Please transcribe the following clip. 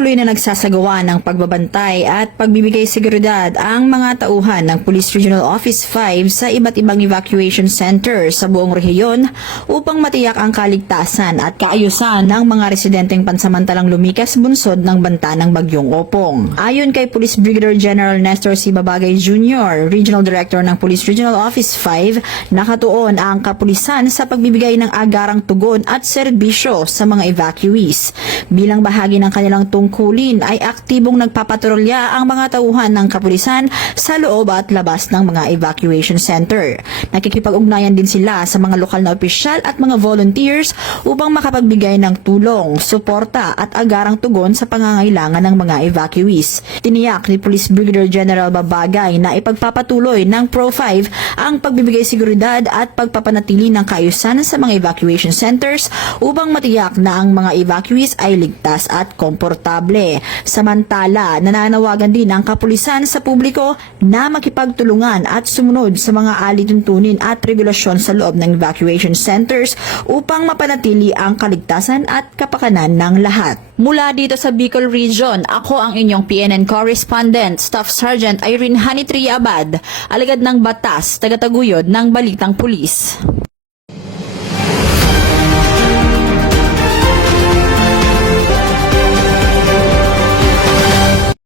Patuloy na nagsasagawa ng pagbabantay at pagbibigay seguridad ang mga tauhan ng Police Regional Office 5 sa iba't ibang evacuation center sa buong rehiyon upang matiyak ang kaligtasan at kaayusan ng mga residenteng pansamantalang lumikas bunsod ng banta ng Bagyong Opong. Ayon kay Police Brigadier General Nestor C. Babagay Jr., Regional Director ng Police Regional Office 5, nakatuon ang kapulisan sa pagbibigay ng agarang tugon at serbisyo sa mga evacuees. Bilang bahagi ng kanilang tungkulin ay aktibong nagpapatrolya ang mga tauhan ng kapulisan sa loob at labas ng mga evacuation center. Nakikipag-ugnayan din sila sa mga lokal na opisyal at mga volunteers upang makapagbigay ng tulong, suporta at agarang tugon sa pangangailangan ng mga evacuees. Tiniyak ni Police Brigadier General Babagay na ipagpapatuloy ng Pro-5 ang pagbibigay seguridad at pagpapanatili ng kaayusan sa mga evacuation centers upang matiyak na ang mga evacuees ay ligtas at komportable. Samantala, nananawagan din ang kapulisan sa publiko na makipagtulungan at sumunod sa mga alituntunin at regulasyon sa loob ng evacuation centers upang mapanatili ang kaligtasan at kapakanan ng lahat. Mula dito sa Bicol Region, ako ang inyong PNN correspondent, Staff Sergeant Irene Hanitri Abad, alagad ng batas, tagataguyod ng Balitang Pulis.